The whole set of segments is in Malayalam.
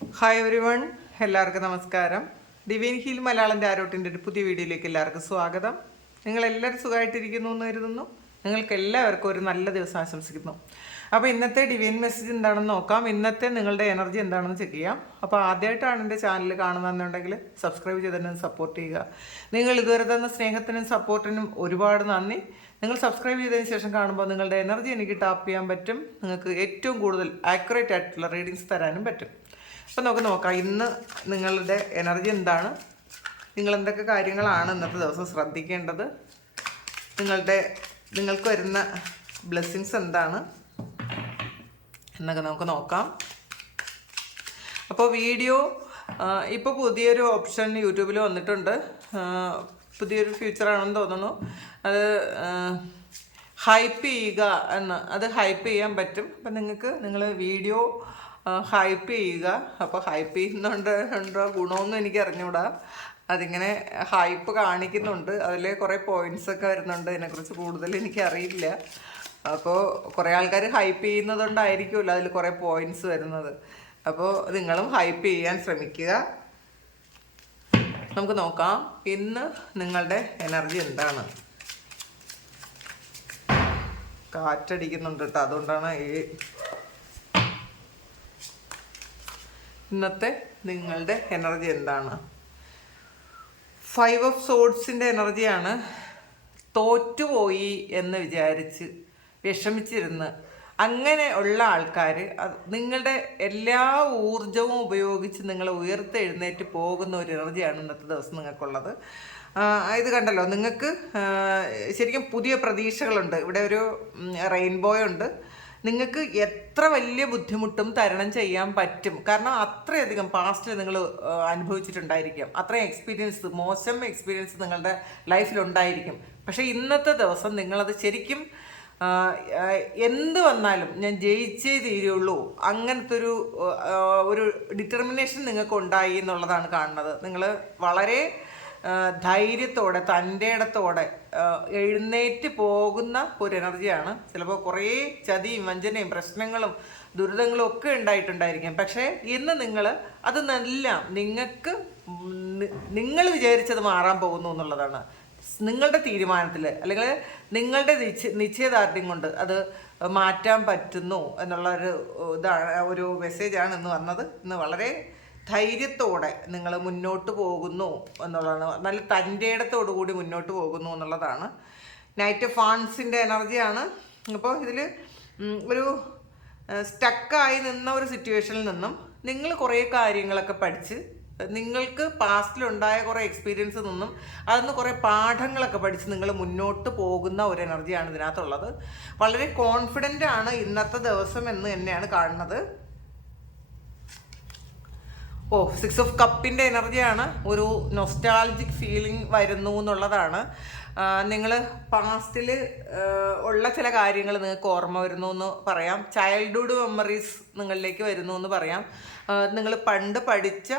ഹായ് എവരി വൺ, എല്ലാവർക്കും നമസ്കാരം. ഡിവൈൻ ഹീൽ മലയാളം ആരോട്ടിൻ്റെ ഒരു പുതിയ വീഡിയോയിലേക്ക് എല്ലാവർക്കും സ്വാഗതം. നിങ്ങളെല്ലാവരും സുഖമായിട്ടിരിക്കുന്നു എന്ന് കരുതുന്നു. നിങ്ങൾക്ക് എല്ലാവർക്കും ഒരു നല്ല ദിവസം ആശംസിക്കുന്നു. അപ്പോൾ ഇന്നത്തെ ഡിവൈൻ മെസ്സേജ് എന്താണെന്ന് നോക്കാം. ഇന്നത്തെ നിങ്ങളുടെ എനർജി എന്താണെന്ന് ചെക്ക് ചെയ്യാം. അപ്പോൾ ആദ്യമായിട്ടാണ് എൻ്റെ ചാനൽ കാണുന്നതെന്നുണ്ടെങ്കിൽ സബ്സ്ക്രൈബ് ചെയ്തതിന് സപ്പോർട്ട് ചെയ്യുക. നിങ്ങൾ ഇതുവരെ തന്ന സ്നേഹത്തിനും സപ്പോർട്ടിനും ഒരുപാട് നന്ദി. നിങ്ങൾ സബ്സ്ക്രൈബ് ചെയ്തതിന് ശേഷം കാണുമ്പോൾ നിങ്ങളുടെ എനർജി എനിക്ക് ടാപ്പ് ചെയ്യാൻ പറ്റും. നിങ്ങൾക്ക് ഏറ്റവും കൂടുതൽ ആക്യുറേറ്റ് ആയിട്ടുള്ള റീഡിങ്സ് തരാനും പറ്റും. അപ്പം നമുക്ക് നോക്കാം ഇന്ന് നിങ്ങളുടെ എനർജി എന്താണ്, നിങ്ങൾ എന്തൊക്കെ കാര്യങ്ങളാണ് ഇന്നത്തെ ദിവസം ശ്രദ്ധിക്കേണ്ടത്, നിങ്ങൾക്ക് വരുന്ന ബ്ലെസ്സിങ്സ് എന്താണ് എന്നൊക്കെ നമുക്ക് നോക്കാം. അപ്പോൾ വീഡിയോ ഇപ്പോൾ പുതിയൊരു ഓപ്ഷൻ യൂട്യൂബിൽ വന്നിട്ടുണ്ട്. പുതിയൊരു ഫീച്ചറാണെന്ന് തോന്നുന്നു. അത് ഹൈപ്പ് ചെയ്യുക അത് ഹൈപ്പ് ചെയ്യാൻ പറ്റും. അപ്പം നിങ്ങൾ വീഡിയോ ഹൈപ്പ് ചെയ്യുക. അപ്പോൾ ഹൈപ്പ് ചെയ്യുന്നുണ്ടോ ഗുണമൊന്നും എനിക്ക് അറിഞ്ഞൂടാ. അതിങ്ങനെ ഹൈപ്പ് കാണിക്കുന്നുണ്ട്, അതിൽ കുറേ പോയിൻറ്റ്സൊക്കെ വരുന്നുണ്ട്. ഇതിനെക്കുറിച്ച് കൂടുതൽ എനിക്കറിയില്ല. അപ്പോൾ കുറേ ആൾക്കാർ ഹൈപ്പ് ചെയ്യുന്നതുകൊണ്ടായിരിക്കുമല്ലോ അതിൽ കുറേ പോയിൻറ്റ്സ് വരുന്നത്. അപ്പോൾ നിങ്ങളും ഹൈപ്പ് ചെയ്യാൻ ശ്രമിക്കുക. നമുക്ക് നോക്കാം ഇന്ന് നിങ്ങളുടെ എനർജി എന്താണ്. കാറ്റടിക്കുന്നുണ്ട് കേട്ടോ, അതുകൊണ്ടാണ് ഇന്നത്തെ നിങ്ങളുടെ എനർജി എന്താണ്. 5 ഓഫ് സോഡ്സിൻ്റെ എനർജിയാണ്. തോറ്റുപോയി എന്ന് വിചാരിച്ച് വിഷമിച്ചിരുന്ന് അങ്ങനെ ഉള്ള ആൾക്കാർ നിങ്ങളുടെ എല്ലാ ഊർജവും ഉപയോഗിച്ച് നിങ്ങൾ ഉയർത്തെഴുന്നേറ്റ് പോകുന്ന ഒരു എനർജിയാണ് ഇന്നത്തെ ദിവസം നിങ്ങൾക്കുള്ളത്. ഇത് കണ്ടല്ലോ, നിങ്ങൾക്ക് ശരിക്കും പുതിയ പ്രതീക്ഷകളുണ്ട്. ഇവിടെ ഒരു റെയിൻബോ ഉണ്ട്. നിങ്ങൾക്ക് എത്ര വലിയ ബുദ്ധിമുട്ടും തരണം ചെയ്യാൻ പറ്റും. കാരണം അത്രയധികം പാസ്റ്റിൽ നിങ്ങൾ അനുഭവിച്ചിട്ടുണ്ടായിരിക്കും. അത്രയും എക്സ്പീരിയൻസ്, മോശം എക്സ്പീരിയൻസ് നിങ്ങളുടെ ലൈഫിലുണ്ടായിരിക്കും. പക്ഷേ ഇന്നത്തെ ദിവസം നിങ്ങളത് ശരിക്കും എന്ത് വന്നാലും ഞാൻ ജയിച്ചേ തീരുള്ളൂ, അങ്ങനത്തെ ഒരു ഡിറ്റർമിനേഷൻ നിങ്ങൾക്ക് ഉണ്ടായി എന്നുള്ളതാണ് കാണുന്നത്. നിങ്ങൾ വളരെ ധൈര്യത്തോടെ തൻ്റെ ഇടത്തോടെ എഴുന്നേറ്റ് പോകുന്ന ഒരു എനർജിയാണ്. ചിലപ്പോൾ കുറേ ചതിയും വഞ്ചനയും പ്രശ്നങ്ങളും ദുരിതങ്ങളും ഒക്കെ ഉണ്ടായിട്ടുണ്ടായിരിക്കും. പക്ഷേ ഇന്ന് അതെല്ലാം നിങ്ങൾ വിചാരിച്ചത് മാറാൻ പോകുന്നു എന്നുള്ളതാണ്. നിങ്ങളുടെ തീരുമാനത്തിൽ അല്ലെങ്കിൽ നിങ്ങളുടെ നിശ്ചയദാർഢ്യം കൊണ്ട് അത് മാറ്റാൻ പറ്റുന്നു എന്നുള്ള ഒരു മെസ്സേജാണ് ഇന്ന് വന്നത്. ഇന്ന് വളരെ ധൈര്യത്തോടെ നിങ്ങൾ മുന്നോട്ട് പോകുന്നു എന്നുള്ളതാണ്. നല്ല തൻ്റെ ഇടത്തോടു കൂടി മുന്നോട്ട് പോകുന്നു എന്നുള്ളതാണ്. നൈറ്റ് ഓഫ് വാൻസിൻ്റെ എനർജിയാണ്. അപ്പോൾ ഇതിൽ ഒരു സ്റ്റക്കായി നിന്ന ഒരു സിറ്റുവേഷനിൽ നിന്നും നിങ്ങൾ കുറേ കാര്യങ്ങളൊക്കെ പഠിച്ച്, നിങ്ങൾക്ക് പാസ്റ്റിലുണ്ടായ കുറേ എക്സ്പീരിയൻസിൽ നിന്നും അതിൽ കുറേ പാഠങ്ങളൊക്കെ പഠിച്ച് നിങ്ങൾ മുന്നോട്ട് പോകുന്ന ഒരു എനർജിയാണ് ഇതിനകത്തുള്ളത്. വളരെ കോൺഫിഡൻ്റ് ആണ് ഇന്നത്തെ ദിവസം എന്ന് തന്നെയാണ് കാണുന്നത്. 6 ഓഫ് കപ്പിൻ്റെ എനർജിയാണ്. ഒരു നൊസ്റ്റാൾജിക് ഫീലിംഗ് വരുന്നു എന്നുള്ളതാണ്. നിങ്ങൾ പാസ്റ്റിൽ ഉള്ള ചില കാര്യങ്ങൾ നിങ്ങൾക്ക് ഓർമ്മ വരുന്നു എന്ന് പറയാം. ചൈൽഡ്ഹുഡ് മെമ്മറീസ് നിങ്ങളിലേക്ക് വരുന്നു എന്ന് പറയാം. നിങ്ങൾ പണ്ട് പഠിച്ച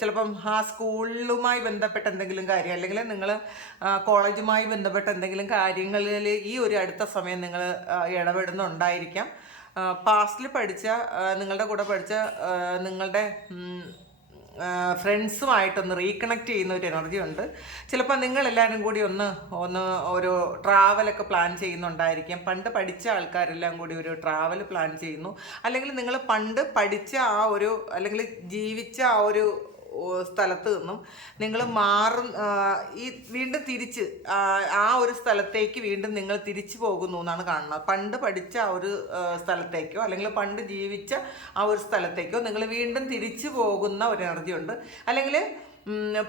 ചിലപ്പം ആ സ്കൂളുമായി ബന്ധപ്പെട്ട എന്തെങ്കിലും കാര്യം, അല്ലെങ്കിൽ നിങ്ങൾ കോളേജുമായി ബന്ധപ്പെട്ട എന്തെങ്കിലും കാര്യങ്ങളിൽ ഈ ഒരു അടുത്ത സമയം നിങ്ങൾ ഇടപെടുന്നുണ്ടായിരിക്കാം. പാസ്റ്റിൽ നിങ്ങളുടെ കൂടെ പഠിച്ച നിങ്ങളുടെ ഫ്രണ്ട്സുമായിട്ടൊന്ന് റീകണക്ട് ചെയ്യുന്ന ഒരു എനർജി ഉണ്ട്. ചിലപ്പോൾ നിങ്ങളെല്ലാവരും കൂടി ഒന്ന് ഒരു ട്രാവലൊക്കെ പ്ലാൻ ചെയ്യുന്നുണ്ടായിരിക്കാം. പണ്ട് പഠിച്ച ആൾക്കാരെല്ലാം കൂടി ഒരു ട്രാവൽ പ്ലാൻ ചെയ്യുന്നു. അല്ലെങ്കിൽ നിങ്ങൾ പണ്ട് പഠിച്ച അല്ലെങ്കിൽ ജീവിച്ച സ്ഥലത്ത് നിന്നും നിങ്ങൾ വീണ്ടും തിരിച്ച് ഒരു സ്ഥലത്തേക്ക് വീണ്ടും നിങ്ങൾ തിരിച്ചു പോകുന്നു എന്നാണ് കാണുന്നത്. പണ്ട് പഠിച്ച സ്ഥലത്തേക്കോ അല്ലെങ്കിൽ പണ്ട് ജീവിച്ച ഒരു സ്ഥലത്തേക്കോ നിങ്ങൾ വീണ്ടും തിരിച്ചു പോകുന്ന ഒരു എനർജി ഉണ്ട്. അല്ലെങ്കിൽ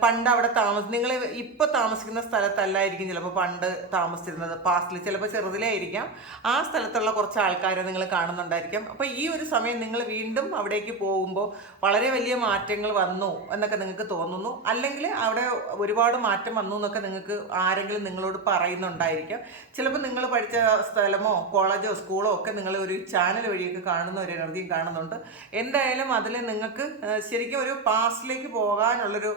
പണ്ട് അവിടെ നിങ്ങൾ ഇപ്പോൾ താമസിക്കുന്ന സ്ഥലത്തല്ലായിരിക്കും ചിലപ്പോൾ പണ്ട് താമസിച്ചിരുന്നത്. പാസ്റ്റിൽ ചിലപ്പോൾ ചെറുതിലേ ആയിരിക്കാം. ആ സ്ഥലത്തുള്ള കുറച്ച് ആൾക്കാരെ നിങ്ങൾ കാണുന്നുണ്ടായിരിക്കാം. അപ്പോൾ ഈ ഒരു സമയം നിങ്ങൾ വീണ്ടും അവിടേക്ക് പോകുമ്പോൾ വളരെ വലിയ മാറ്റങ്ങൾ വന്നു എന്നൊക്കെ നിങ്ങൾക്ക് തോന്നുന്നു. അല്ലെങ്കിൽ അവിടെ ഒരുപാട് മാറ്റം വന്നു എന്നൊക്കെ നിങ്ങൾക്ക് ആരെങ്കിലും നിങ്ങളോട് പറയുന്നുണ്ടായിരിക്കാം. ചിലപ്പോൾ നിങ്ങൾ പഠിച്ച സ്ഥലമോ കോളേജോ സ്കൂളോ ഒക്കെ നിങ്ങൾ ഒരു ചാനൽ വഴിയൊക്കെ കാണുന്ന ഒരു എനർജിയും കാണുന്നുണ്ട്. എന്തായാലും അതിൽ നിങ്ങൾക്ക് ശരിക്കും ഒരു പാസ്റ്റിലേക്ക് പോകാനുള്ളൊരു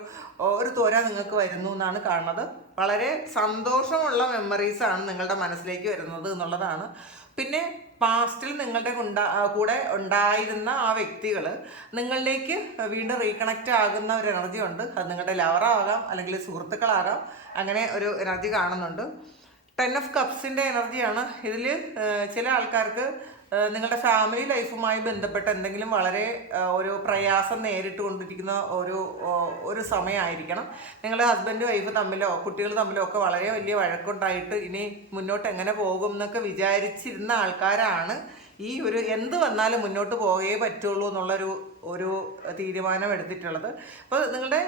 ത്വര നിങ്ങൾക്ക് വരുന്നു എന്നാണ് കാണുന്നത്. വളരെ സന്തോഷമുള്ള മെമ്മറീസാണ് നിങ്ങളുടെ മനസ്സിലേക്ക് വരുന്നത് എന്നുള്ളതാണ്. പിന്നെ പാസ്റ്റിൽ നിങ്ങളുടെ കൂടെ ഉണ്ടായിരുന്ന ആ വ്യക്തികൾ നിങ്ങളിലേക്ക് വീണ്ടും റീകണക്റ്റ് ആകുന്ന ഒരു എനർജി ഉണ്ട്. അത് നിങ്ങളുടെ ലവറാകാം, അല്ലെങ്കിൽ സുഹൃത്തുക്കളാകാം. അങ്ങനെ ഒരു എനർജി കാണുന്നുണ്ട്. 10 ഓഫ് കപ്സിൻ്റെ എനർജിയാണ് ഇതിൽ. ചില ആൾക്കാർക്ക് നിങ്ങളുടെ ഫാമിലി ലൈഫുമായി ബന്ധപ്പെട്ട എന്തെങ്കിലും വളരെ ഒരു പ്രയാസം നേരിട്ട് കൊണ്ടിരിക്കുന്ന ഒരു സമയമായിരിക്കണം. നിങ്ങളുടെ ഹസ്ബൻഡ് വൈഫ് തമ്മിലോ കുട്ടികൾ തമ്മിലോ ഒക്കെ വളരെ വലിയ വഴക്കുണ്ടായിട്ട് ഇനി മുന്നോട്ട് എങ്ങനെ പോകും എന്നൊക്കെ വിചാരിച്ചിരുന്ന ആൾക്കാരാണ് ഈ ഒരു എന്ത് വന്നാലും മുന്നോട്ട് പോകേ പറ്റുള്ളൂ എന്നുള്ളൊരു തീരുമാനം എടുത്തിട്ടുള്ളത്. അപ്പോൾ നിങ്ങളുടെ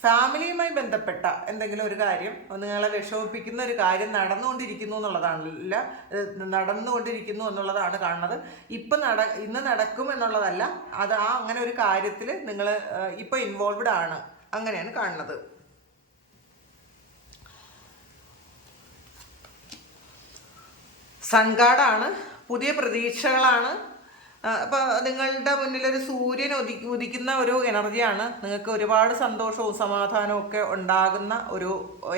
ഫാമിലിയുമായി ബന്ധപ്പെട്ട എന്തെങ്കിലും ഒരു കാര്യം, നിങ്ങളെ വിഷമിപ്പിക്കുന്ന ഒരു കാര്യം നടന്നുകൊണ്ടിരിക്കുന്നു എന്നുള്ളതാണ് കാണുന്നത്. ഇന്ന് നടക്കും എന്നുള്ളതല്ല, അത് അങ്ങനെ ഒരു കാര്യത്തിൽ നിങ്ങൾ ഇപ്പോൾ ഇൻവോൾവ്ഡ് ആണ്, അങ്ങനെയാണ് കാണുന്നത്. സൺഗാർഡാണ്, പുതിയ പ്രതീക്ഷകളാണ്. അപ്പോൾ നിങ്ങളുടെ മുന്നിലൊരു സൂര്യൻ ഉദിക്കുന്ന ഒരു എനർജിയാണ്. നിങ്ങൾക്ക് ഒരുപാട് സന്തോഷവും സമാധാനവും ഒക്കെ ഉണ്ടാകുന്ന ഒരു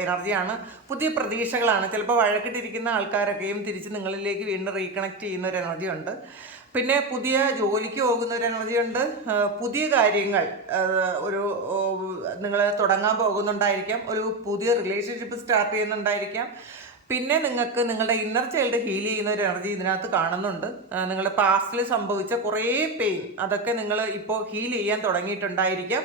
എനർജിയാണ്. പുതിയ പ്രതീക്ഷകളാണ്. ചിലപ്പോൾ വഴക്കിട്ടിരിക്കുന്ന ആൾക്കാരൊക്കെയും തിരിച്ച് നിങ്ങളിലേക്ക് വീണ്ടും റീകണക്ട് ചെയ്യുന്ന ഒരു എനർജി ഉണ്ട്. പിന്നെ പുതിയ ജോലിക്ക് പോകുന്ന ഒരു എനർജി ഉണ്ട്. പുതിയ കാര്യങ്ങൾ നിങ്ങൾ തുടങ്ങാൻ പോകുന്നുണ്ടായിരിക്കാം. ഒരു പുതിയ റിലേഷൻഷിപ്പ് സ്റ്റാർട്ട് ചെയ്യുന്നുണ്ടായിരിക്കാം. പിന്നെ നിങ്ങൾക്ക് നിങ്ങളുടെ ഇന്നർ ചൈൽഡ് ഹീൽ ചെയ്യുന്ന ഒരു എനർജി ഇതിനകത്ത് കാണുന്നുണ്ട്. നിങ്ങളുടെ പാസ്റ്റിൽ സംഭവിച്ച കുറേ പെയിൻ അതൊക്കെ നിങ്ങൾ ഇപ്പോൾ ഹീൽ ചെയ്യാൻ തുടങ്ങിയിട്ടുണ്ടായിരിക്കാം.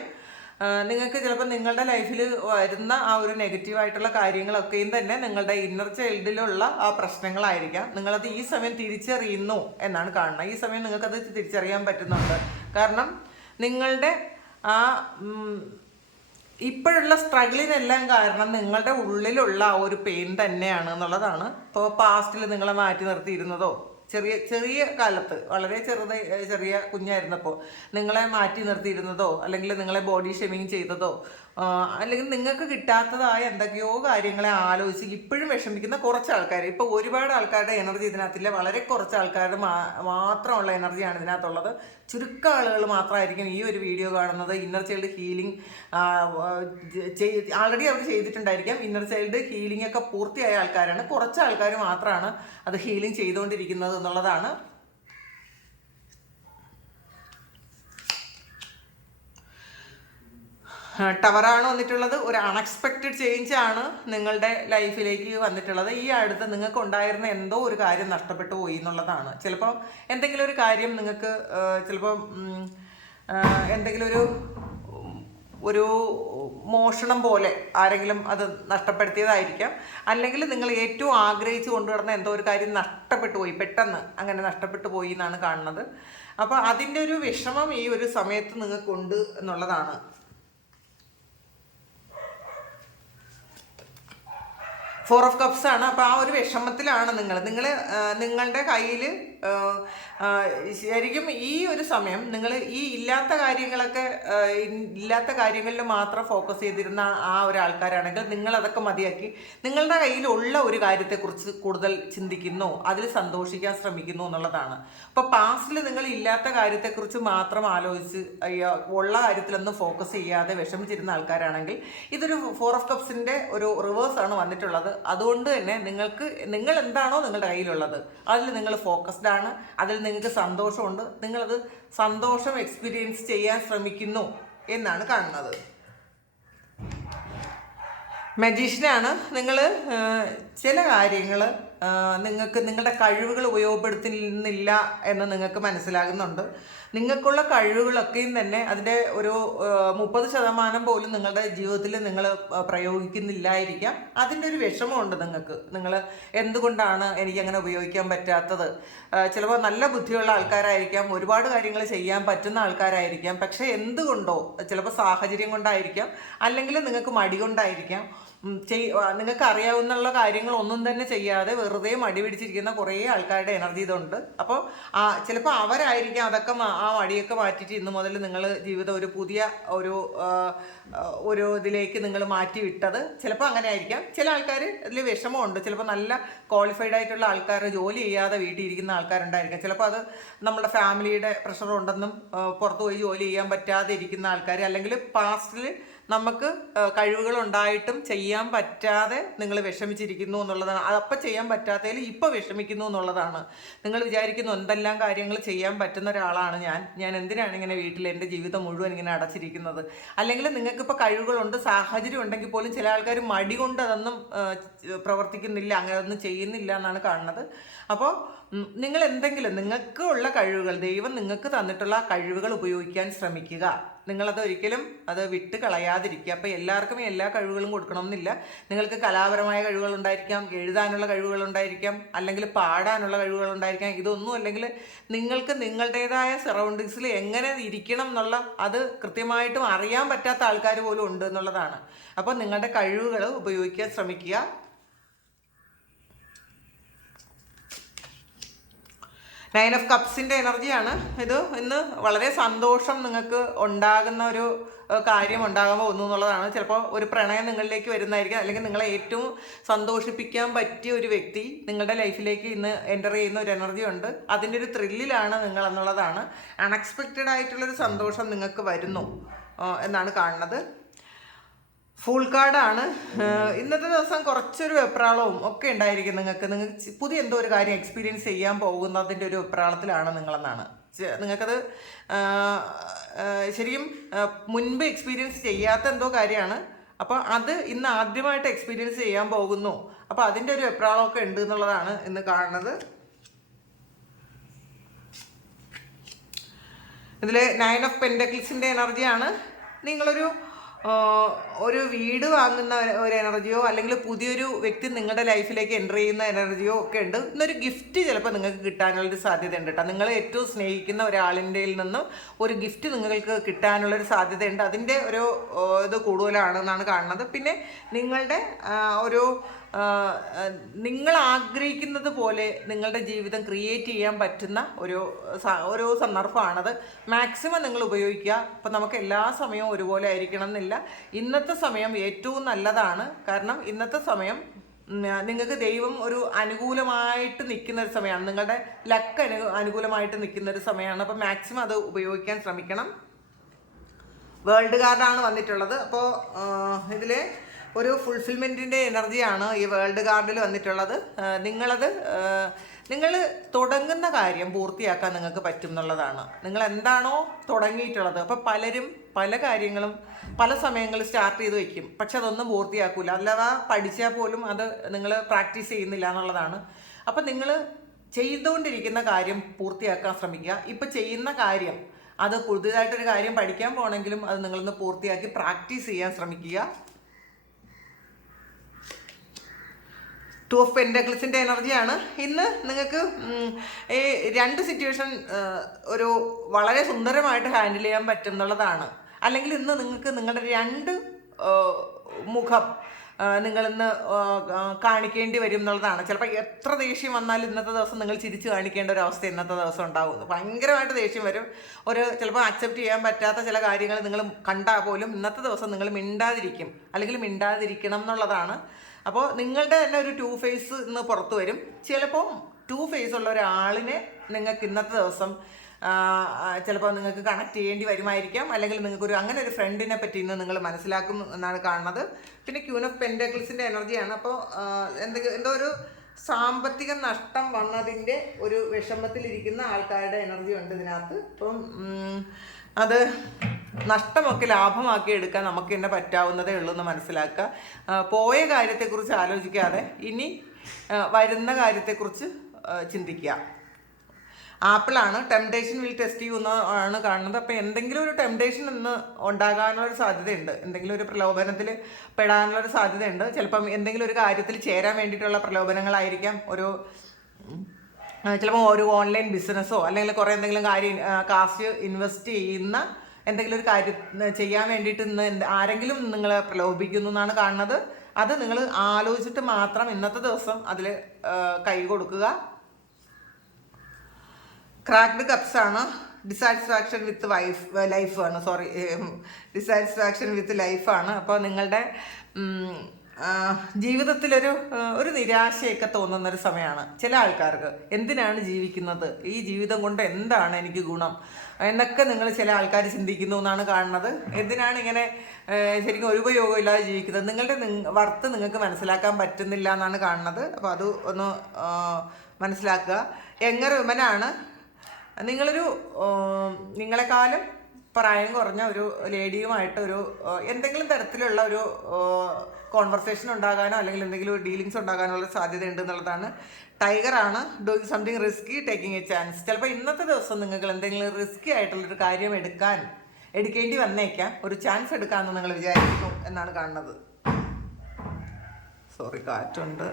നിങ്ങൾക്ക് ചിലപ്പോൾ നിങ്ങളുടെ ലൈഫിൽ വരുന്ന ആ ഒരു നെഗറ്റീവായിട്ടുള്ള കാര്യങ്ങളൊക്കെയും തന്നെ നിങ്ങളുടെ ഇന്നർ ചൈൽഡിലുള്ള ആ പ്രശ്നങ്ങളായിരിക്കാം. നിങ്ങളത് ഈ സമയം തിരിച്ചറിയുന്നു എന്നാണ് കാണുന്നത്. ഈ സമയം നിങ്ങൾക്കത് തിരിച്ചറിയാൻ പറ്റുന്നുണ്ട്. കാരണം നിങ്ങളുടെ ആ ഇപ്പോഴുള്ള സ്ട്രഗിളിനെല്ലാം കാരണം നിങ്ങളുടെ ഉള്ളിലുള്ള ആ ഒരു പെയിൻ തന്നെയാണ് എന്നുള്ളതാണ്. ഇപ്പോൾ പാസ്റ്റിൽ നിങ്ങളെ മാറ്റി നിർത്തിയിരുന്നതോ, ചെറിയ കാലത്ത് വളരെ ചെറിയ കുഞ്ഞായിരുന്നപ്പോൾ നിങ്ങളെ മാറ്റി നിർത്തിയിരുന്നതോ, അല്ലെങ്കിൽ നിങ്ങളെ ബോഡി ഷേമിങ് ചെയ്തതോ, അല്ലെങ്കിൽ നിങ്ങൾക്ക് കിട്ടാത്തതായ എന്തൊക്കെയോ കാര്യങ്ങളെ ആലോചിച്ച് ഇപ്പോഴും വിഷമിക്കുന്ന കുറച്ച് ആൾക്കാർ, ഇപ്പോൾ ഒരുപാട് ആൾക്കാരുടെ എനർജി ഇതിനകത്തില്ല. വളരെ കുറച്ച് ആൾക്കാരുടെ മാത്രമുള്ള എനർജിയാണ് ഇതിനകത്തുള്ളത്. ചുരുക്കം ആളുകൾ മാത്രമായിരിക്കും ഈ ഒരു വീഡിയോ കാണുന്നത്. ഇന്നർ ചൈൽഡ് ഹീലിംഗ് ആൾറെഡി അവർ ചെയ്തിട്ടുണ്ടായിരിക്കാം. ഇന്നർ ചൈൽഡ് ഹീലിംഗ് ഒക്കെ പൂർത്തിയായ ആൾക്കാരാണ്. കുറച്ച് ആൾക്കാർ മാത്രമാണ് അത് ഹീലിംഗ് ചെയ്തുകൊണ്ടിരിക്കുന്നത് എന്നുള്ളതാണ്. ടവറാണ് വന്നിട്ടുള്ളത്. ഒരു അൺഎക്സ്പെക്റ്റഡ് ചേഞ്ച് ആണ് നിങ്ങളുടെ ലൈഫിലേക്ക് വന്നിട്ടുള്ളത്. ഈ അടുത്ത് നിങ്ങൾക്ക് ഉണ്ടായിരുന്ന എന്തോ ഒരു കാര്യം നഷ്ടപ്പെട്ടു പോയി എന്നുള്ളതാണ്. ചിലപ്പോൾ എന്തെങ്കിലും ഒരു കാര്യം നിങ്ങൾക്ക് ചിലപ്പോൾ എന്തെങ്കിലും ഒരു മോഷണം പോലെ ആരെങ്കിലും അത് നഷ്ടപ്പെടുത്തിയതായിരിക്കാം. അല്ലെങ്കിൽ നിങ്ങൾ ഏറ്റവും ആഗ്രഹിച്ചു കൊണ്ടുവരുന്ന എന്തോ ഒരു കാര്യം നഷ്ടപ്പെട്ടു പോയി, പെട്ടെന്ന് അങ്ങനെ നഷ്ടപ്പെട്ടു പോയി എന്നാണ് കാണുന്നത്. അപ്പോൾ അതിൻ്റെ ഒരു വിഷമം ഈ ഒരു സമയത്ത് നിങ്ങൾക്കുണ്ട് എന്നുള്ളതാണ്. 4 ഓഫ് കപ്സ് ആണ്. അപ്പോൾ ആ ഒരു വിഷമത്തിലാണ് നിങ്ങളുടെ കയ്യിൽ ശരിക്കും ഈ ഒരു സമയം നിങ്ങൾ ഈ ഇല്ലാത്ത കാര്യങ്ങളിൽ മാത്രം ഫോക്കസ് ചെയ്തിരുന്ന ആ ഒരു ആൾക്കാരാണെങ്കിൽ നിങ്ങളതൊക്കെ മതിയാക്കി നിങ്ങളുടെ കയ്യിലുള്ള ഒരു കാര്യത്തെക്കുറിച്ച് കൂടുതൽ ചിന്തിക്കുന്നു, അതിൽ സന്തോഷിക്കാൻ ശ്രമിക്കുന്നു എന്നുള്ളതാണ്. അപ്പോൾ പാസ്റ്റിൽ നിങ്ങൾ ഇല്ലാത്ത കാര്യത്തെക്കുറിച്ച് മാത്രം ആലോചിച്ച് ഉള്ള കാര്യത്തിലൊന്നും ഫോക്കസ് ചെയ്യാതെ വിഷമിച്ചിരുന്ന ആൾക്കാരാണെങ്കിൽ ഇതൊരു 4 ഓഫ് കപ്സിൻ്റെ ഒരു റിവേഴ്സാണ് വന്നിട്ടുള്ളത്. അതുകൊണ്ട് തന്നെ നിങ്ങൾ എന്താണോ നിങ്ങളുടെ കയ്യിലുള്ളത് അതിൽ നിങ്ങൾ ഫോക്കസ്ഡ് ആണ്, അതിൽ നിങ്ങൾക്ക് സന്തോഷമുണ്ട്, നിങ്ങളത് സന്തോഷം എക്സ്പീരിയൻസ് ചെയ്യാൻ ശ്രമിക്കുന്നു എന്നാണ് കാണുന്നത്. മജീഷ്യനാണ്. നിങ്ങൾ ചില കാര്യങ്ങൾ നിങ്ങൾക്ക് നിങ്ങളുടെ കഴിവുകൾ ഉപയോഗപ്പെടുത്തുന്നില്ല എന്ന് നിങ്ങൾക്ക് മനസ്സിലാകുന്നുണ്ട്. നിങ്ങൾക്കുള്ള കഴിവുകളൊക്കെയും തന്നെ അതിൻ്റെ ഒരു 30% പോലും നിങ്ങളുടെ ജീവിതത്തിൽ നിങ്ങൾ പ്രയോഗിക്കുന്നില്ലായിരിക്കാം. അതിൻ്റെ ഒരു വിഷമമുണ്ട് നിങ്ങൾക്ക്. നിങ്ങൾ എന്തുകൊണ്ടാണ് എനിക്കങ്ങനെ ഉപയോഗിക്കാൻ പറ്റാത്തത്? ചിലപ്പോൾ നല്ല ബുദ്ധിയുള്ള ആൾക്കാരായിരിക്കാം, ഒരുപാട് കാര്യങ്ങൾ ചെയ്യാൻ പറ്റുന്ന ആൾക്കാരായിരിക്കാം. പക്ഷേ എന്തുകൊണ്ടോ, ചിലപ്പോൾ സാഹചര്യം കൊണ്ടായിരിക്കാം, അല്ലെങ്കിൽ നിങ്ങൾക്ക് മടി കൊണ്ടായിരിക്കാം, നിങ്ങൾക്ക് അറിയാവുന്ന കാര്യങ്ങളൊന്നും തന്നെ ചെയ്യാതെ വെറുതെ മടി പിടിച്ചിരിക്കുന്ന കുറേ ആൾക്കാരുടെ എനർജി ഇതുണ്ട്. അപ്പോൾ ചിലപ്പോൾ അവരായിരിക്കാം അതൊക്കെ ആ മടിയൊക്കെ മാറ്റിയിട്ട് ഇന്ന് മുതൽ നിങ്ങൾ ജീവിതം ഒരു പുതിയ ഒരു ഇതിലേക്ക് നിങ്ങൾ മാറ്റി വിട്ടത്. ചിലപ്പോൾ അങ്ങനെ ആയിരിക്കാം. ചില ആൾക്കാർ അതിൽ വിഷമമുണ്ട്. ചിലപ്പോൾ നല്ല ക്വാളിഫൈഡ് ആയിട്ടുള്ള ആൾക്കാർ ജോലി ചെയ്യാതെ വീട്ടിൽ ഇരിക്കുന്ന ആൾക്കാരുണ്ടായിരിക്കാം. ചിലപ്പോൾ അത് നമ്മുടെ ഫാമിലിയുടെ പ്രഷർ ഉണ്ടെന്നും പുറത്തു പോയി ജോലി ചെയ്യാൻ പറ്റാതെ ഇരിക്കുന്ന ആൾക്കാർ, അല്ലെങ്കിൽ പാസ്റ്റിൽ നമുക്ക് കഴിവുകൾ ഉണ്ടായിട്ടും ചെയ്യാൻ പറ്റാതെ നിങ്ങൾ വിഷമിച്ചിരിക്കുന്നു എന്നുള്ളതാണ്. അപ്പം ചെയ്യാൻ പറ്റാത്തതിൽ ഇപ്പോൾ വിഷമിക്കുന്നു എന്നുള്ളതാണ്. നിങ്ങൾ വിചാരിക്കുന്നു എന്തെല്ലാം കാര്യങ്ങൾ ചെയ്യാൻ പറ്റുന്ന ഒരാളാണ് ഞാൻ എന്തിനാണ് ഇങ്ങനെ വീട്ടിൽ എൻ്റെ ജീവിതം മുഴുവൻ ഇങ്ങനെ അടച്ചിരിക്കുന്നത്. അല്ലെങ്കിൽ നിങ്ങൾക്കിപ്പോൾ കഴിവുകളുണ്ട്, സാഹചര്യം ഉണ്ടെങ്കിൽ പോലും ചില ആൾക്കാർ മടി കൊണ്ട് അതൊന്നും പ്രവർത്തിക്കുന്നില്ല, അങ്ങനെ ഒന്നും ചെയ്യുന്നില്ല എന്നാണ് കാണുന്നത്. അപ്പോൾ നിങ്ങൾ എന്തെങ്കിലും നിങ്ങൾക്കുള്ള കഴിവുകൾ, ദൈവം നിങ്ങൾക്ക് തന്നിട്ടുള്ള കഴിവുകൾ ഉപയോഗിക്കാൻ ശ്രമിക്കുക. നിങ്ങളത് ഒരിക്കലും അത് വിട്ട് കളയാതിരിക്കുക. അപ്പോൾ എല്ലാവർക്കും എല്ലാ കഴിവുകളും കൊടുക്കണമെന്നില്ല. നിങ്ങൾക്ക് കലാപരമായ കഴിവുകൾ ഉണ്ടായിരിക്കാം, എഴുതാനുള്ള കഴിവുകൾ ഉണ്ടായിരിക്കാം, അല്ലെങ്കിൽ പാടാനുള്ള കഴിവുകൾ ഉണ്ടായിരിക്കാം. ഇതൊന്നും അല്ലെങ്കിൽ നിങ്ങൾക്ക് നിങ്ങളുടേതായ സറൗണ്ടിങ്സിൽ എങ്ങനെ ഇരിക്കണം എന്നുള്ള അത് കൃത്യമായിട്ടും അറിയാൻ പറ്റാത്ത ആൾക്കാർ പോലും ഉണ്ട് എന്നുള്ളതാണ്. അപ്പോൾ നിങ്ങളുടെ കഴിവുകൾ ഉപയോഗിക്കാൻ ശ്രമിക്കുക. നയൻ ഓഫ് കപ്സിൻ്റെ എനർജിയാണ് ഇത്. ഇന്ന് വളരെ സന്തോഷം നിങ്ങൾക്ക് ഉണ്ടാകുന്ന ഒരു കാര്യം ഉണ്ടാകാൻ പോകുന്നു എന്നുള്ളതാണ്. ചിലപ്പോൾ ഒരു പ്രണയം നിങ്ങളിലേക്ക് വരുന്നതായിരിക്കും, അല്ലെങ്കിൽ നിങ്ങളെ ഏറ്റവും സന്തോഷിപ്പിക്കാൻ പറ്റിയ ഒരു വ്യക്തി നിങ്ങളുടെ ലൈഫിലേക്ക് ഇന്ന് എൻ്റർ ചെയ്യുന്ന ഒരു എനർജി ഉണ്ട്. അതിൻ്റെ ഒരു ത്രില്ലിലാണ് നിങ്ങൾ എന്നുള്ളതാണ്. അൺഎക്സ്പെക്റ്റഡ് ആയിട്ടുള്ളൊരു സന്തോഷം നിങ്ങൾക്ക് വരുന്നു എന്നാണ് കാണുന്നത്. ഫുൾ കാർഡാണ്. ഇന്നത്തെ ദിവസം കുറച്ചൊരു വെപ്രാളവും ഒക്കെ ഉണ്ടായിരിക്കും നിങ്ങൾക്ക് പുതിയ എന്തോ ഒരു കാര്യം എക്സ്പീരിയൻസ് ചെയ്യാൻ പോകുന്നതിൻ്റെ ഒരു വെപ്രാളത്തിലാണ് നിങ്ങളെന്നാണ്. നിങ്ങൾക്കത് ശരിക്കും മുൻപ് എക്സ്പീരിയൻസ് ചെയ്യാത്ത എന്തോ കാര്യമാണ്. അപ്പോൾ അത് ഇന്ന് ആദ്യമായിട്ട് എക്സ്പീരിയൻസ് ചെയ്യാൻ പോകുന്നു. അപ്പോൾ അതിൻ്റെ ഒരു വെപ്രാളമൊക്കെ ഉണ്ട് എന്നുള്ളതാണ് ഇന്ന് കാണുന്നത്. ഇതിൽ 9 ഓഫ് പെൻറ്റക്കിൾസിൻ്റെ എനർജിയാണ്. നിങ്ങളൊരു വീട് വാങ്ങുന്ന ഒരു എനർജിയോ അല്ലെങ്കിൽ പുതിയൊരു വ്യക്തി നിങ്ങളുടെ ലൈഫിലേക്ക് എൻ്റർ ചെയ്യുന്ന എനർജിയോ ഒക്കെ ഉണ്ട്. ഇന്നൊരു ഗിഫ്റ്റ് ചിലപ്പോൾ നിങ്ങൾക്ക് കിട്ടാനുള്ളൊരു സാധ്യത ഉണ്ട് കേട്ടോ. നിങ്ങൾ ഏറ്റവും സ്നേഹിക്കുന്ന ഒരാളിൻ്റെ നിന്നും ഒരു ഗിഫ്റ്റ് നിങ്ങൾക്ക് കിട്ടാനുള്ളൊരു സാധ്യതയുണ്ട്. അതിൻ്റെ ഒരു ഇത് കൂടുതലാണെന്നാണ് കാണുന്നത്. പിന്നെ നിങ്ങളുടെ ഒരു നിങ്ങൾ ആഗ്രഹിക്കുന്നത് പോലെ നിങ്ങളുടെ ജീവിതം ക്രിയേറ്റ് ചെയ്യാൻ പറ്റുന്ന ഒരു സന്ദർഭമാണത്. മാക്സിമം നിങ്ങൾ ഉപയോഗിക്കുക. അപ്പം നമുക്ക് എല്ലാ സമയവും ഒരുപോലെ ആയിരിക്കണം എന്നില്ല. ഇന്നത്തെ സമയം ഏറ്റവും നല്ലതാണ്. കാരണം ഇന്നത്തെ സമയം നിങ്ങൾക്ക് ദൈവം ഒരു അനുകൂലമായിട്ട് നിൽക്കുന്ന ഒരു സമയമാണ്. നിങ്ങളുടെ ലക്ക് അനുകൂലമായിട്ട് നിൽക്കുന്ന ഒരു സമയമാണ്. അപ്പം മാക്സിമം അത് ഉപയോഗിക്കാൻ ശ്രമിക്കണം. വേൾഡ് കാർഡാണ് വന്നിട്ടുള്ളത്. അപ്പോൾ ഇതിൽ ഒരു ഫുൾഫിൽമെൻറ്റിൻ്റെ എനർജിയാണ് ഈ വേൾഡ് കാർഡിൽ വന്നിട്ടുള്ളത്. നിങ്ങൾ തുടങ്ങുന്ന കാര്യം പൂർത്തിയാക്കാൻ നിങ്ങൾക്ക് പറ്റും എന്നുള്ളതാണ്. നിങ്ങൾ എന്താണോ തുടങ്ങിയിട്ടുള്ളത്, അപ്പോൾ പലരും പല കാര്യങ്ങളും പല സമയങ്ങളിൽ സ്റ്റാർട്ട് ചെയ്ത് വയ്ക്കും, പക്ഷെ അതൊന്നും പൂർത്തിയാക്കൂല. അല്ലാതെ പഠിച്ചാൽ പോലും അത് നിങ്ങൾ പ്രാക്ടീസ് ചെയ്യുന്നില്ല എന്നുള്ളതാണ്. അപ്പം നിങ്ങൾ ചെയ്തുകൊണ്ടിരിക്കുന്ന കാര്യം പൂർത്തിയാക്കാൻ ശ്രമിക്കുക. ഇപ്പം ചെയ്യുന്ന കാര്യം അത് പുതിയതായിട്ടൊരു കാര്യം പഠിക്കാൻ പോകണമെങ്കിലും അത് നിങ്ങളൊന്ന് പൂർത്തിയാക്കി പ്രാക്ടീസ് ചെയ്യാൻ ശ്രമിക്കുക. 2 ഓഫ് പെൻറ്റക്കിൾസിൻ്റെ എനർജിയാണ്. ഇന്ന് നിങ്ങൾക്ക് ഈ 2 സിറ്റുവേഷൻ ഒരു വളരെ സുന്ദരമായിട്ട് ഹാൻഡിൽ ചെയ്യാൻ പറ്റും എന്നുള്ളതാണ്. അല്ലെങ്കിൽ ഇന്ന് നിങ്ങൾക്ക് നിങ്ങളുടെ 2 മുഖം നിങ്ങളിന്ന് കാണിക്കേണ്ടി വരും എന്നുള്ളതാണ്. ചിലപ്പോൾ എത്ര ദേഷ്യം വന്നാലും ഇന്നത്തെ ദിവസം നിങ്ങൾ ചിരിച്ച് കാണിക്കേണ്ട ഒരു അവസ്ഥ ഇന്നത്തെ ദിവസം ഉണ്ടാകും. ഭയങ്കരമായിട്ട് ദേഷ്യം വരും. ചിലപ്പോൾ അക്സെപ്റ്റ് ചെയ്യാൻ പറ്റാത്ത ചില കാര്യങ്ങൾ നിങ്ങൾ കണ്ടാൽ പോലും ഇന്നത്തെ ദിവസം നിങ്ങൾ മിണ്ടാതിരിക്കും, അല്ലെങ്കിൽ മിണ്ടാതിരിക്കണം എന്നുള്ളതാണ്. അപ്പോൾ നിങ്ങളുടെ തന്നെ ഒരു 2 ഫേസ് ഇന്ന് പുറത്തു വരും. ചിലപ്പോൾ 2 ഫേസ് ഉള്ള ഒരാളിനെ നിങ്ങൾക്ക് ഇന്നത്തെ ദിവസം ചിലപ്പോൾ നിങ്ങൾക്ക് കണക്ട് ചെയ്യേണ്ടി വരുമായിരിക്കാം. അല്ലെങ്കിൽ നിങ്ങൾക്കൊരു അങ്ങനെ ഒരു ഫ്രണ്ടിനെ പറ്റി ഇന്ന് നിങ്ങൾ മനസ്സിലാക്കും എന്നാണ് കാണുന്നത്. പിന്നെ ക്യൂൻ ഓഫ് പെൻറ്റക്കിൾസിൻ്റെ എനർജിയാണ്. അപ്പോൾ എന്തോ ഒരു സാമ്പത്തിക നഷ്ടം വന്നതിൻ്റെ ഒരു വിഷമത്തിലിരിക്കുന്ന ആൾക്കാരുടെ എനർജി ഉണ്ട് ഇതിനകത്ത്. അപ്പം അത് നഷ്ടമൊക്കെ ലാഭമാക്കി എടുക്കാൻ നമുക്ക് തന്നെ പറ്റാവുന്നതേ ഉള്ളൂ എന്ന് മനസ്സിലാക്കുക. പോയ കാര്യത്തെക്കുറിച്ച് ആലോചിക്കാതെ ഇനി വരുന്ന കാര്യത്തെക്കുറിച്ച് ചിന്തിക്കുക. ആപ്പിളാണ്. ടെംപ്ടേഷൻ വിൽ ടെസ്റ്റ് യു എന്നാണ് കാണുന്നത്. അപ്പോൾ എന്തെങ്കിലും ഒരു ടെംപ്ടേഷൻ ഇന്ന് ഉണ്ടാകാനുള്ളൊരു സാധ്യതയുണ്ട്. എന്തെങ്കിലും ഒരു പ്രലോഭനത്തിൽ പെടാനുള്ളൊരു സാധ്യതയുണ്ട്. ചിലപ്പം എന്തെങ്കിലും ഒരു കാര്യത്തിൽ ചേരാൻ വേണ്ടിയിട്ടുള്ള പ്രലോഭനങ്ങളായിരിക്കാം. ചിലപ്പോൾ ഒരു ഓൺലൈൻ ബിസിനസ്സോ അല്ലെങ്കിൽ കുറേ എന്തെങ്കിലും കാര്യം കാശ് ഇൻവെസ്റ്റ് ചെയ്യുന്ന എന്തെങ്കിലും ഒരു കാര്യം ചെയ്യാൻ വേണ്ടിയിട്ട് ഇന്ന് ആരെങ്കിലും നിങ്ങളെ പ്രലോഭിക്കുന്നു എന്നാണ് കാണുന്നത്. അത് നിങ്ങൾ ആലോചിച്ചിട്ട് മാത്രം ഇന്നത്തെ ദിവസം അതിൽ കൈ കൊടുക്കുക. ക്രാക്ക്ഡ് കപ്സ് ആണ്. ഡിസാറ്റിസ്ഫാക്ഷൻ വിത്ത് ലൈഫാണ്. ഡിസാറ്റിസ്ഫാക്ഷൻ വിത്ത് ലൈഫാണ്. അപ്പോൾ നിങ്ങളുടെ ജീവിതത്തിലൊരു നിരാശയൊക്കെ തോന്നുന്നൊരു സമയമാണ് ചില ആൾക്കാർക്ക്. എന്തിനാണ് ജീവിക്കുന്നത്, ഈ ജീവിതം കൊണ്ട് എന്താണ് എനിക്ക് ഗുണം, എന്നൊക്കെ നിങ്ങൾ ചില ആൾക്കാർ ചിന്തിക്കുന്നു എന്നാണ് കാണുന്നത്. എന്തിനാണ് ഇങ്ങനെ ശരിക്കും ഒരു ഉപയോഗം ഇല്ലാതെ ജീവിക്കുന്നത്? നിങ്ങളുടെ വർത്ത് നിങ്ങൾക്ക് മനസ്സിലാക്കാൻ പറ്റുന്നില്ല എന്നാണ് കാണുന്നത്. അപ്പോൾ അത് ഒന്ന് മനസ്സിലാക്കുക. യങ്ങർ വിമനാണ്, നിങ്ങളൊരു നിങ്ങളെക്കാളും പ്രായം കുറഞ്ഞ ഒരു ലേഡിയുമായിട്ട് ഒരു എന്തെങ്കിലും തരത്തിലുള്ള ഒരു കോൺവെർസേഷൻ ഉണ്ടാകാനോ അല്ലെങ്കിൽ എന്തെങ്കിലും ഒരു ഡീലിങ്സ് ഉണ്ടാകാനുള്ള സാധ്യത ഉണ്ട് എന്നുള്ളതാണ്. ടൈഗറാണ്, doing something risky, taking a chance. ചിലപ്പോൾ ഇന്നത്തെ ദിവസം നിങ്ങൾ എന്തെങ്കിലും റിസ്കി ആയിട്ടുള്ളൊരു കാര്യം എടുക്കേണ്ടി വന്നേക്കാം, ഒരു ചാൻസ് എടുക്കാമെന്ന് നിങ്ങൾ വിചാരിക്കുന്നു എന്നാണ് കാണുന്നത്. സോറി, കാറ്റുണ്ട്.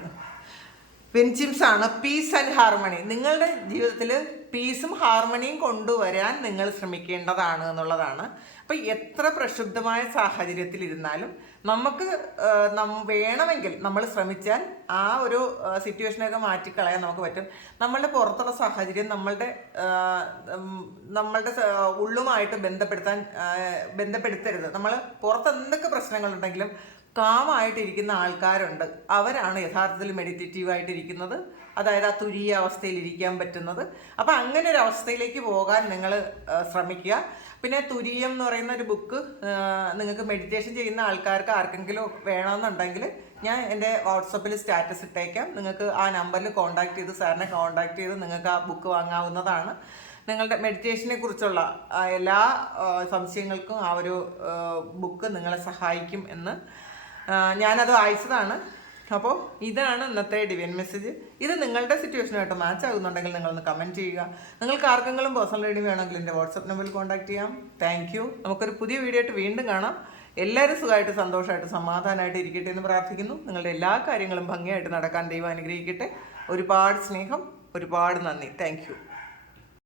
വിൻചിംസ് ആണ്, പീസ് ആൻഡ് ഹാർമണി. നിങ്ങളുടെ ജീവിതത്തിൽ പീസും ഹാർമണിയും കൊണ്ടുവരാൻ നിങ്ങൾ ശ്രമിക്കേണ്ടതാണ് എന്നുള്ളതാണ്. അപ്പം എത്ര പ്രക്ഷുബ്ധമായ സാഹചര്യത്തിലിരുന്നാലും നമുക്ക് വേണമെങ്കിൽ നമ്മൾ ശ്രമിച്ചാൽ ആ ഒരു സിറ്റുവേഷനൊക്കെ മാറ്റിക്കളയാൻ നമുക്ക് പറ്റും. നമ്മളുടെ പുറത്തുള്ള സാഹചര്യം നമ്മളുടെ ഉള്ളുമായിട്ട് ബന്ധപ്പെടുത്തരുത്. നമ്മൾ പുറത്ത് എന്തൊക്കെ പ്രശ്നങ്ങളുണ്ടെങ്കിലും കാമായിട്ടിരിക്കുന്ന ആൾക്കാരുണ്ട്. അവരാണ് യഥാർത്ഥത്തിൽ മെഡിറ്റേറ്റീവായിട്ടിരിക്കുന്നത്, അതായത് ആ തുരീയ അവസ്ഥയിൽ ഇരിക്കാൻ പറ്റുന്നത്. അപ്പം അങ്ങനെ ഒരു അവസ്ഥയിലേക്ക് പോകാൻ നിങ്ങൾ ശ്രമിക്കുക. പിന്നെ തുരീയം എന്ന് പറയുന്ന ഒരു ബുക്ക് നിങ്ങൾക്ക് മെഡിറ്റേഷൻ ചെയ്യുന്ന ആൾക്കാർക്ക് ആർക്കെങ്കിലും വേണമെന്നുണ്ടെങ്കിൽ ഞാൻ എൻ്റെ വാട്സപ്പിൽ സ്റ്റാറ്റസ് ഇട്ടേക്കാം. നിങ്ങൾക്ക് ആ നമ്പറിൽ കോൺടാക്ട് ചെയ്ത് സാറിനെ കോൺടാക്ട് ചെയ്ത് നിങ്ങൾക്ക് ആ ബുക്ക് വാങ്ങാവുന്നതാണ്. നിങ്ങളുടെ മെഡിറ്റേഷനെ കുറിച്ചുള്ള എല്ലാ സംശയങ്ങൾക്കും ആ ഒരു ബുക്ക് നിങ്ങളെ സഹായിക്കും എന്ന് ഞാനത് വായിച്ചതാണ്. അപ്പോൾ ഇതാണ് ഇന്നത്തെ ഡിവൈൻ മെസ്സേജ്. ഇത് നിങ്ങളുടെ സിറ്റുവേഷനായിട്ട് മാച്ച് ആകുന്നുണ്ടെങ്കിൽ നിങ്ങളൊന്ന് കമൻറ്റ് ചെയ്യുക. നിങ്ങൾക്ക് ആർക്കെങ്കിലും പേഴ്സണൽ റീഡിംഗ് വേണമെങ്കിൽ എൻ്റെ വാട്സപ്പ് നമ്പറിൽ കോൺടാക്ട് ചെയ്യാം. Thank you. നമുക്കൊരു പുതിയ വീഡിയോ ആയിട്ട് വീണ്ടും കാണാം. എല്ലാവരും സുഖമായിട്ട് സന്തോഷമായിട്ട് സമാധാനമായിട്ട് ഇരിക്കട്ടെ എന്ന് പ്രാർത്ഥിക്കുന്നു. നിങ്ങളുടെ എല്ലാ കാര്യങ്ങളും ഭംഗിയായിട്ട് നടക്കാൻ ദൈവം അനുഗ്രഹിക്കട്ടെ. ഒരുപാട് സ്നേഹം, ഒരുപാട് നന്ദി. Thank you.